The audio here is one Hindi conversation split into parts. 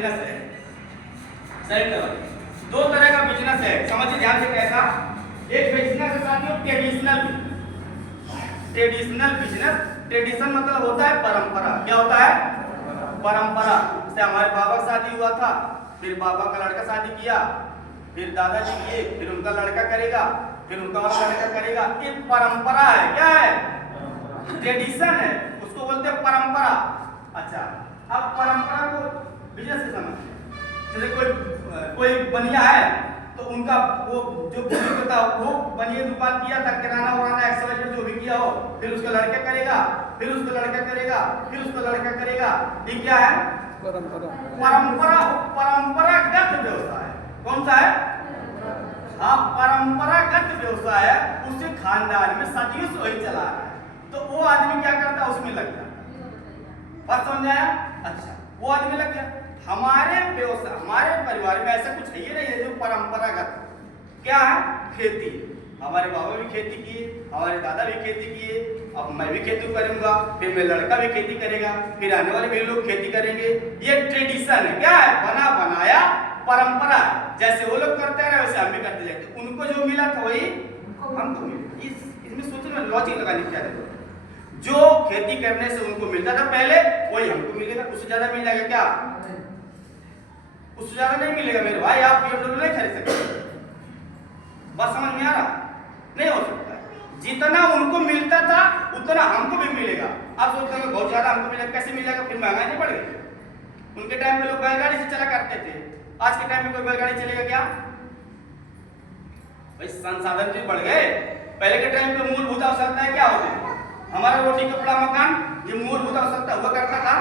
बिजनेस है। दो तरह का बिजनेस है, समझिए ध्यान से कैसा। एक बिजनेस है साथियों ट्रेडिशनल। ट्रेडिशनल बिजनेस, ट्रेडिशन मतलब होता है परंपरा। क्या होता है? परंपरा। जैसे हमारे बाबा का शादी हुआ था, फिर बाबा का लड़का शादी किया, फिर दादाजी किए, फिर उनका लड़का करेगा, फिर उनका और लड़का करेगा। ये परंपरा है। क्या है? ट्रेडिशन है, उसको बोलते हैं परंपरा। अच्छा, अब परंपरा को बिजनेस से समझते हैं। जैसे कोई बनिया है तो उनका वो जो बुजुर्ग था वो बनिए दुकान किया था, किराना वराना एक्सवाइजेड जो भी किया हो, फिर उसका लड़का करेगा, फिर उसका लड़का करेगा, फिर उसका लड़का करेगा। ये क्या है? परंपरा। परंपरागत व्यवसाय। कौन सा है? हाँ, परंपरागत व्यवसाय है, उसे खानदान में सदियों से वही चला रहा है। तो वो आदमी क्या करता है? उसमें लग जाता है। बात समझ आया? अच्छा, वो आदमी लग गया। हमारे व्यवसाय, हमारे परिवार में ऐसा कुछ है ही नहीं है जो परंपरागत। क्या है? खेती। हमारे बाबा भी खेती किए, हमारे दादा भी खेती किए, अब मैं भी खेती करूंगा, फिर मेरा लड़का भी खेती करेगा, फिर आने वाले भी लोग खेती करेंगे। ये ट्रेडिशन है। क्या है? बना बनाया परंपरा। जैसे वो लोग करते हैं वैसे हम भी करते जाते। उनको जो मिला था वही हमको मिला। इसमें सोचने में लॉजिक लगाने की क्या जरूरत है? जो खेती करने से उनको मिलता था पहले, वही हमको मिलेगा। उससे ज्यादा मिल जाएगा क्या? उससे ज्यादा नहीं मिलेगा मेरे भाई। आप BMW नहीं खरीद सकते। बात समझ में आ रहा? नहीं हो सकता। जितना उनको मिलता था उतना हमको भी मिलेगा। आप सोचते हैं बहुत ज्यादा हमको मिलेगा, कैसे मिलेगा? फिर महंगाई नहीं बढ़ गई? उनके टाइम में लोग बैलगाड़ी से चला करते थे, आज के टाइम में कोई बैलगाड़ी चलेगा क्या? भाई संसाधन भी बढ़ गए। पहले के टाइम पे मूलभूत आवश्यकताएं क्या होती थी? हमारा रोटी कपड़ा मकान, ये मूलभूत आवश्यकता हुआ करता था।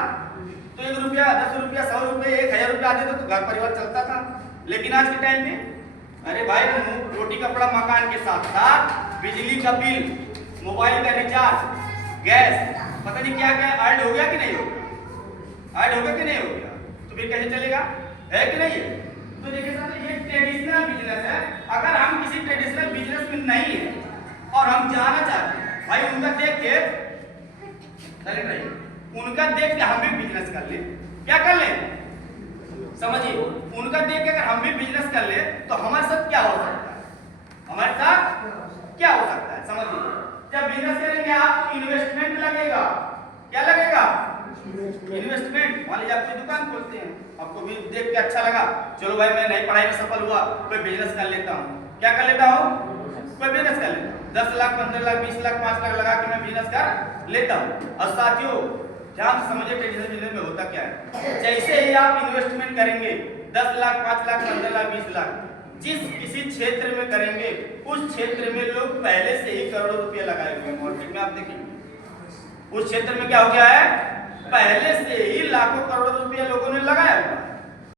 तो 1 रुपया 10 रुपया 100 रुपये 1000 रुपया आते थे तो घर परिवार चलता था। लेकिन आज के टाइम में अरे भाई रोटी कपड़ा मकान के साथ साथ बिजली का बिल, मोबाइल का रिचार्ज, गैस, पता नहीं क्या क्या ऐड हो गया कि नहीं हो गया? ऐड हो गया कि नहीं हो गया? तो फिर कैसे चलेगा? है कि नहीं है? तो देखिए साथियों, ये ट्रेडिशनल बिजनेस है। अगर हम किसी ट्रेडिशनल बिजनेस में नहीं है और हम जाना चाहते हैं, भाई उनका देख के चले रही, उनका देख के हम भी बिजनेस कर ले। क्या कर ले? समझिए, उनका देख के अगर हम भी बिजनेस कर ले तो हमारे साथ क्या हो सकता है? हमारे साथ क्या हो सकता है? समझिए, जब बिजनेस करेंगे आप इन्वेस्टमेंट लगेगा। क्या लगेगा? इन्वेस्टमेंट। मान लीजिए आप दुकान खोलते हैं, आपको भी देख के अच्छा लगा, चलो भाई मैं नई पढ़ाई में सफल हुआ, कोई बिजनेस कर लेता हूँ। क्या कर लेता हूँ? कोई बिजनेस कर लेता हूँ। 10 लाख 15 लाख 20 लाख 5 लाख लगा के मैं बिजनेस कर लेता हूँ। और साथियों ध्यान समझिए ट्रेडिशनल बिजनेस में होता क्या है। जैसे ही आप इन्वेस्टमेंट करेंगे 10 लाख 5 लाख 15 लाख 20 लाख, जिस किसी क्षेत्र में करेंगे उस क्षेत्र में लोग पहले से ही करोड़ों रुपया लगाए हुए हैं। मार्केट में आप देखेंगे उस क्षेत्र में क्या हो गया है? पहले से ही लाखों करोड़ों रुपया लोगों ने लगाया हुआ है।